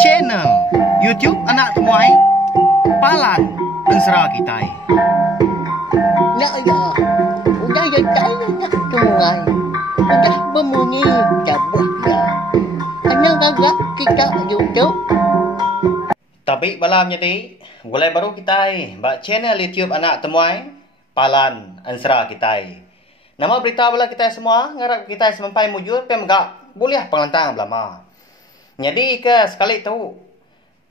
channel YouTube Anak Temuai Palan Ensera Kitai. Nak ya, udah ya saya nak tungai, udah berbunyi cabut ya. Anak agak kita YouTube. Tapi malam jadi, mulai baru Kitai, bak channel YouTube Anak Temuai Palan Ensera Kitai. Nama berita bala kita semua, ngarap kita sampai mujur, pemgak boleh penglantang belama. Jadi ke sekali tu,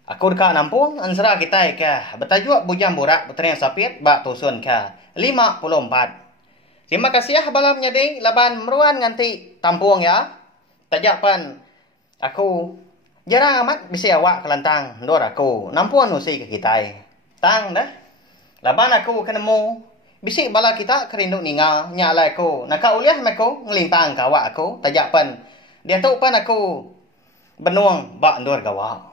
aku dekat nampung, Ensera Kitai ke, bertajuk Bujang Borak Berteriang Sapit, bak tusun ke 54. Terima kasih ya bala menjadi, laban meruan nganti tampung ya. Tajak pan, aku jarang amat bisa awak kelantang, ndor aku, nampun usi ke Kitai. Tang dah, laban aku kenemu, bisik bala kita kerinduk ninga nyalai ko naka uliah meko ngelintang kawa aku tajak pan dia tu pan aku benuang bak ndur gawa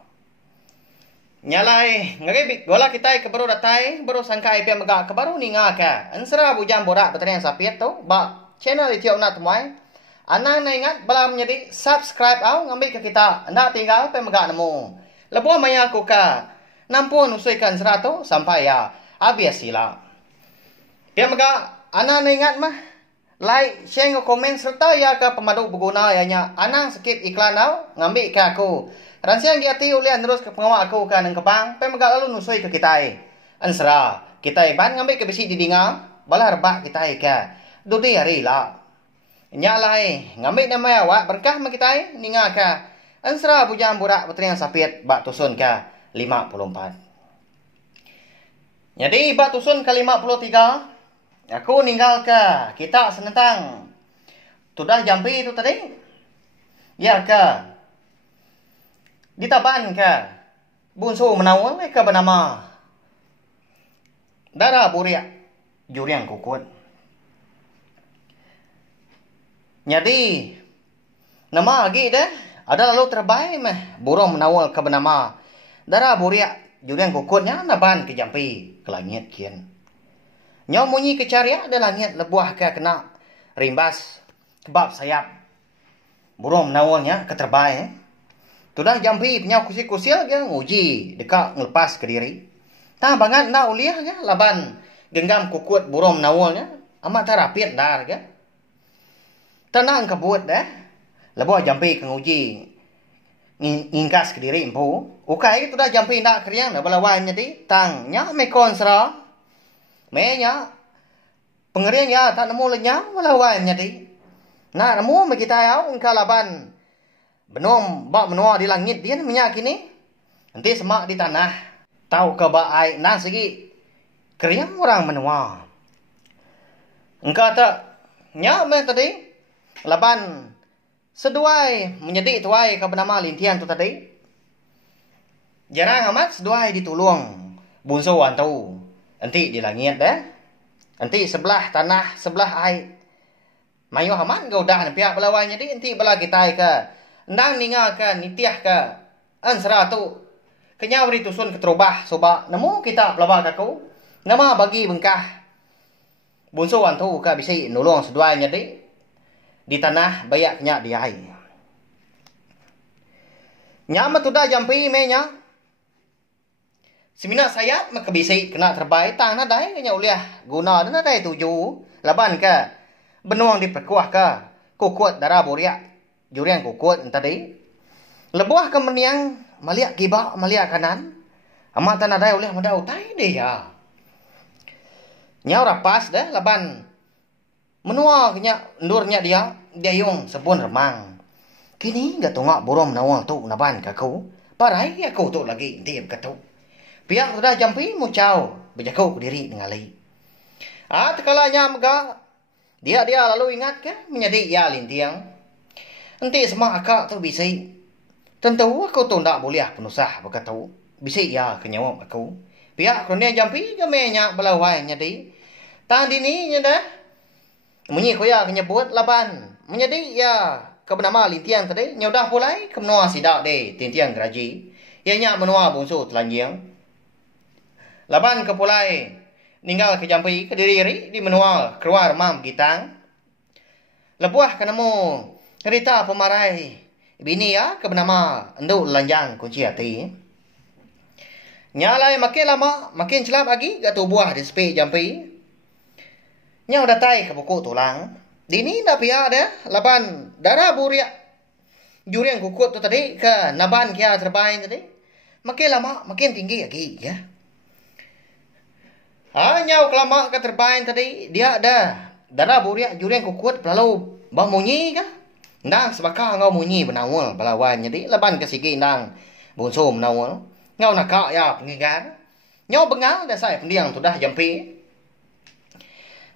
nyalai ngari bola kita ke baru datai baru sangkai pe megak ke baru ninga ka Ensera Bujang Borak Berteriang Sapit tu bak channel YouTube Anak Temuai ana na ingat bala menjadi subscribe au ngambil ke kita anda tinggal pe megak nemu lebuh maya aku ka nampun usuikan Ensera tu sampai ya habis sila. Dia maka ana ingat mah like, share, komen serta ya ke pemandu berguna ianya anang skip iklan tau ngambil ke aku. Ransiang giati oleh terus ke pengawal aku ke nang kebang pe maka lalu nusui ke kita. Ensera kita ban ngambil ke besi di dinga bala rebak kita ke. Dudi hari lah. Nya lai ngambil nama awak berkah mak kita ninga ke. Ensera Bujang Borak Berteriang Sapit bak tusun ke 54. Jadi bak tusun ke 53 aku ninggal ke kita senentang. Sudah jampi itu tadi. Ya ke. Ditaban ke. Bunsu menawal ke bernama Dara Buriak Juriang Kukut. Jadi nama lagi dah. Ada lalu terbaik meh. Burung menawal ke bernama Dara Buriak Juriang Kukutnya naban ke jampi ke langit kian. Nyau munyi kecaria ada langit lebuah ke kena rimbas kebab sayap. Burung menawalnya keterbaik. Sudah jampi punya kusil-kusil ke nguji dekat ngelepas ke diri. Tak banget nak uliah ke laban genggam kukut burung menawalnya. Amat terapit dar ke. Tenang kebut dah. Lebuah jampi ke nguji ngingkas ke diri empu. Ukai itu dah jampi nak keriang dah balawan jadi tang nya mekon serah. Menya pengerian ya tak nemu lenyang melawan jadi. Nah nemu kita ya engkau laban benom bak menua di langit dia minyak kini. Nanti semak di tanah. Tahu ke baik nah segi keriang orang menua. Engkau tak nyak meh tadi laban seduai menjadi tuai ke bernama Lintian tu tadi. Jarang amat seduai ditulung bunsuan tu. Nanti di langit dah. Nanti sebelah tanah, sebelah air. Mayu haman kau dah pihak belawai jadi nanti bela kita ke. Ndang ninga ke nitiah ke. Ensera tu kenya beri tusun ke terubah sobak nemu kita pelawak aku. Nama bagi bengkah. Bunsuan tu ke bisi nulung seduai jadi di tanah bayak kenya di air. Nyama tu dah jampi menya. Semina sayap maka bisa kena terbaik tang nadai kenya uliah guna dan nadai tuju laban ke benuang diperkuah ke kukut Dara Buriak Juriang Kukut tadi lebuah ke meniang maliak kibak maliak kanan amat tan nadai uliah mendau tai dia nyau rapas dah laban menua kenya ndurnya dia yung sebun remang kini enggak tungak burung nawang tu naban ke aku parai aku tu lagi diam ke tu. Pihak sudah jampi mucau berjakau ke diri dengan lagi. Terkalanya mega dia lalu ingat ke menjadi ya lintiang. Nanti semua akak tu bisa. Tentu aku tu tak boleh penusah berkata bisa ya kenyawab aku. Pihak kerana jampi jamenya belawai jadi. Tang dini nya dah. Munyi koya kenyebut laban menjadi ya ke bernama lintiang tadi nyodah pulai ke menua sidak de tintiang geraji. Ianya menua bungsu telanjang. Laban ke pulai ninggal ke jampi ke diri di menua keluar mam gitang. Lebuah ke nemu cerita pemarai Bini ya ke bernama enduk lanjang kunci hati. Nyalai makin lama makin celap lagi gatu buah di sepi jampi. Nyau datai ke buku tulang. Dini dah pihak dah laban darah buriak jurian kukut tu tadi ke naban kia terbaik tadi. Makin lama makin tinggi lagi ya. Nyau kelama ke terbaik tadi dia ada darah buriak jurian kukut lalu bang munyi kah? Nang sebaka ngau munyi benawal balawan jadi laban ke sigi nang bunso menawal. Ngau nak kak ya pengigar. Nyau bengal dah saya pendiang tu dah jampi.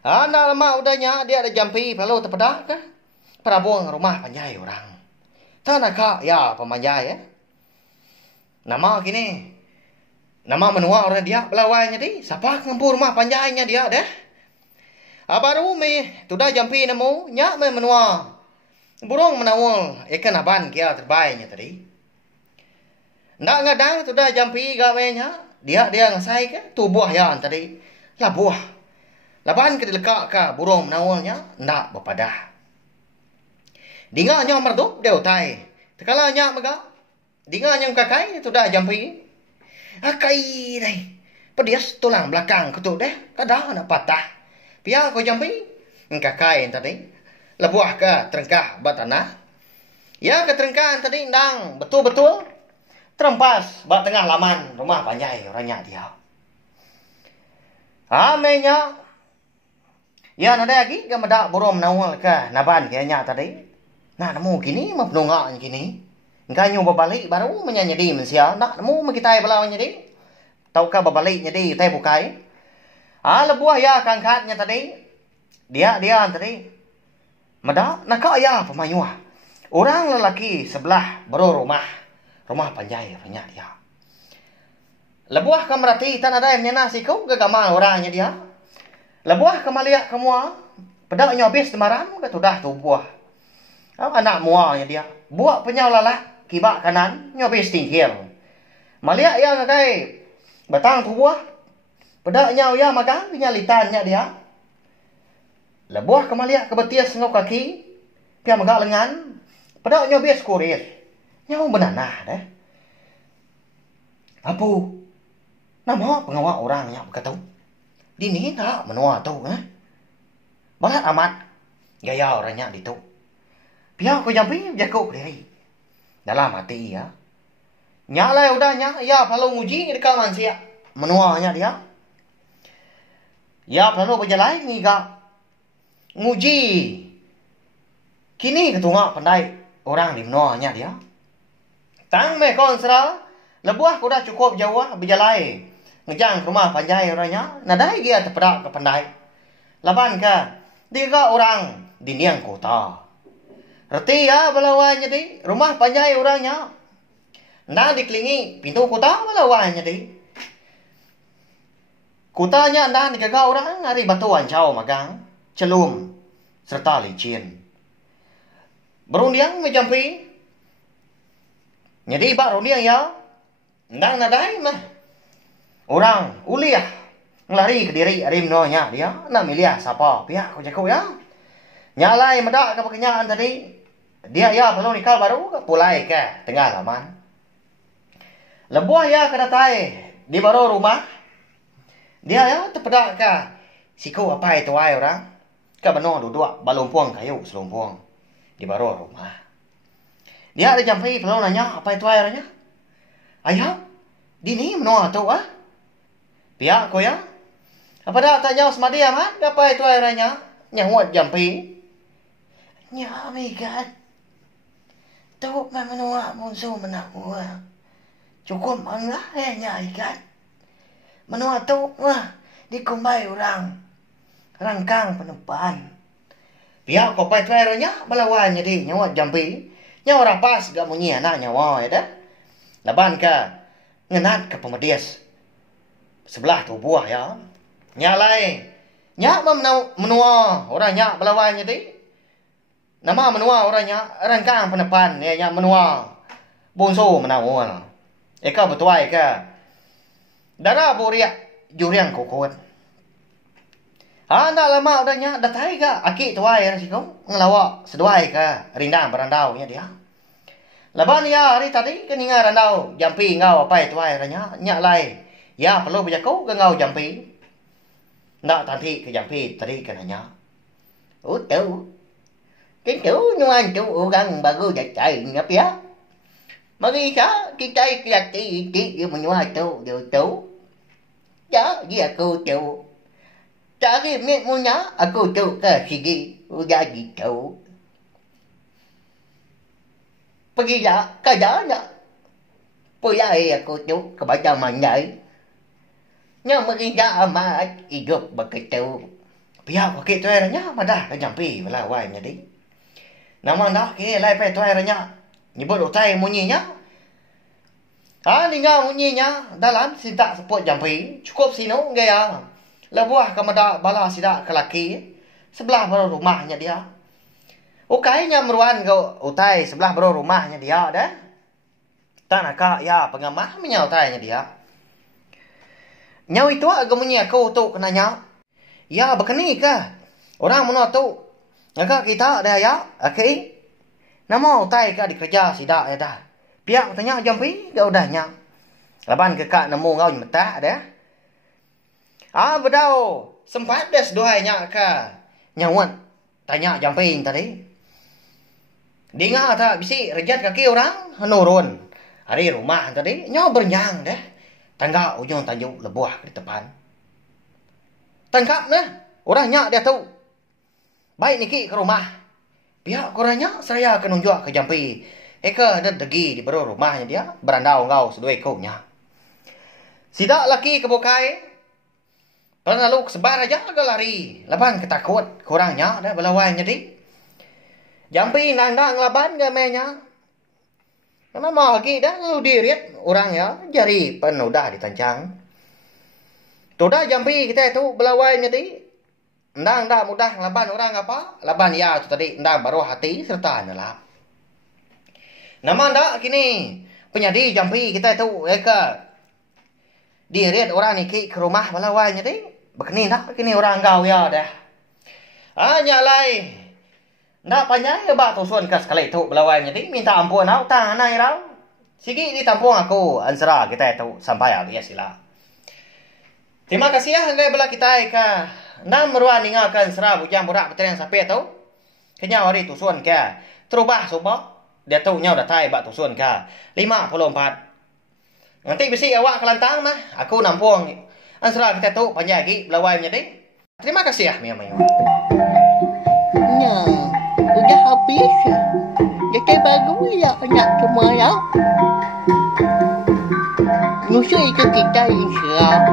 Nak lama udahnya dia ada jampi lalu terpedak kah? Prabuang rumah panjai orang. Tanah kak ya pemanjai ya. Nama kini. Nama menua orang dia belawan jadi. Siapa ngempu rumah panjainya dia dah. Baru me tu dah jampi nemu nyak me menua. Burung menawal ikan aban kia terbaiknya tadi. Nak ngadang tu dah jampi gawenya. Dia ngasai ke tu buah yang tadi. Lah buah. Laban ke dilekak ke burung menawalnya nak berpadah. Dinga nyam merdu dia utai. Tekala nyam mega. Dinga nyam kakai tu dah jampi. Akai dai. Pedias tulang belakang ku tu deh. Kada nak patah. Pia ko jampi. Kakai tadi. Lebuah ke terengkah batanah. Ya ke terengkah tadi ndang betul-betul terempas bak tengah laman rumah panjai orangnya dia. Amenya. Ya nada lagi ke medak burung menawal ke naban kayaknya tadi. Nak nemu kini mah penungak kini. Engkau nyoba balik baru menyanyi di mensia. Nak nemu mengitai belawan jadi. Taukah berbalik jadi tai bukai. Lebuah ya kangkatnya tadi. Dia tadi. Medak nak kau ya pemayuah. Orang lelaki sebelah baru rumah panjai orangnya dia. Lebuah ke merati tan ada yang menyenasi kau gegamal orangnya dia. Lebuah ke maliak semua. Pedak nyobis demaran ke tudah tu buah. Anak muanya dia. Buat penyau lalak. Kibak kanan. Nyobis tingkir. Maliak yang ngakai. Batang tu buah. Pedak nyau ya magang. Penyalitannya dia. Lebuah ke maliak ke betias ngau kaki. Pia magak lengan. Pedak nyobis kurir. Nyau benanah deh. Apa? Nama pengawal orangnya berkata. Dini tak menua tu. Balat amat. Gaya orangnya di tu. Pihak ko jampi jago diri. Dalam hati ya. Nyalai udahnya. Ya perlu nguji dekat manusia. Menuanya dia. Ya perlu berjalan ngiga. Nguji. Kini ketungak pandai. Orang di menuanya dia. Tang me konsera. Lebuah ko dah cukup jauh berjalan. Ngejang ke rumah panjai orangnya. Nadai dia terpedak ke pandai. Laban ke. Dia orang diniang kota. Reti ya belawan jadi. Rumah panjai orangnya. Nah dikelingi pintu kota belawan jadi. Kotanya nah digaga orang. Hari batuan caw magang. Celum. Serta licin. Berundiang menjampi. Jadi bak rundiang ya. Nah nadai mah. Orang uliah ngelari ke diri arim nonya dia nak milih siapa pihak ko jago ya. Nyalai medak ke pekenyaan tadi. Dia ya perlu nikah baru ke pulai ke tengah laman. Lebuah ya ke datai di baru rumah. Dia ya terpedak ke siku apa itu ai orang. Ke beno duduk balumpuang kayu selumpuang di baru rumah. Dia ada jampi perlu nanya apa itu ai orangnya. Ayah, dini menoa tu ah. Pihak ko ya. Apa dah tak jauh semadi amat? Apa itu airnya? Nyawat jampi. Nyamikan. Tu menua musuh menakwa. Cukup enggak nyaikan. Menua tu dikumbai orang. Rangkang penepan. Pihak ko pa itu airnya melawan jadi nyawat jampi. Nyawa rapas gak munyi anak nyawa ya dah. Laban ka ngenat ke pemedias. Sebelah tu buah ya. Nyalai. Nyak menua orangnya belawan jadi. Nama menua orangnya rangkang penepan ya nyak menua. Bonso menawal. Eka betuai ka. Darah buriak juriang kokot. Nak lama orangnya datai ka. Aki tuai kan sih kau. Ngelawak seduai ka. Rindang berandau nya dia. Laban ya hari tadi kan ingat randau jampi ngau apa itu ai ranya nyak lai. Ya perlu baca kau ke ngau jampi. Ndak tanti ke jampi tadi kan hanya. Tu. Cái chủ nhưng mà chủ gần bà cô dạy chạy ngập ya. Mà đi sao cái chạy cái chị mà nhua chủ điều chủ. Chả gì cô chủ. Chả cái miệng mua nhá cô chủ cái gì ra gì chủ. Pergi ya, kaya. Puyai aku tu kebaca manjai. Nya pergi ya ama hidup begitu. Pihak wakil tu nya madah ke jampi bala wai nya di. Nama dah ke lai pe tu nya. Nyebut utai munyinya. Ninggal munyinya dalam sidak sepot jampi. Cukup sino gaya. Lebuah kemada bala sidak ke laki. Sebelah baru rumahnya dia. Ukainya meruan ke utai sebelah baru rumahnya dia dah. Tak nak kak ya pengamah menyau utainya dia. Nyau itu agak munyi aku tu kenanya. Ya berkeni ke? Orang mana tu? Agak kita dah ya. Okey. Nama utai ke dikerja sidak ya dah. Pihak tanya jampi dah udahnya. Laban ke kak nemu kau nyemeta dah. Bedau sempat dah seduhainya ke. Nyawat tanya jampi tadi. Dengar tak bisi rejat kaki orang nurun. Hari rumah tadi nyaw bernyang dah. Tangga ujung tajuk lebuah di depan. Tangkap nah. Orangnya dia tahu. Baik niki ke rumah. Pihak korangnya saya akan nunjuk ke jampi. Eka ada degi di baru rumahnya dia. Berandau ngau sedua ekoknya. Sidak laki kebukai. Pernah lalu sebar aja agak lari. Laban ketakut korangnya dah belawai jadi. Jampi nandang laban gamenya. Memang lagi dah lalu dirit orang ya jari penudah ditancang. Tudah jampi kita itu belawai jadi. Ndang dah mudah laban orang apa? Laban ya tu tadi ndang baru hati serta nela. Nama ndak kini penyadi jampi kita itu eka dirit orang ni ke rumah belawai jadi. Begini nak kini orang gau ya dah. Nyalai. Ndak panjang ya bak tusun kas kali itu belawai jadi minta ampun au tangan rau. Sigi ditampung aku ansra kita itu sampai ya sila. Terima kasih ya hangai bela kita ka. Nam meruan ningakan sera bujang burak petren sampai tu. Kenya hari tusun ka. Terubah subah dia tahu nyau datai bak tusun ka. 54. Nanti bisi awak kelantang mah aku nampung. Ansra kita tu panjang lagi belawai jadi. Terima kasih ya Mia. Nah, udah habis. Jadi bagus ya anak semua ya. Musuh itu kita insya.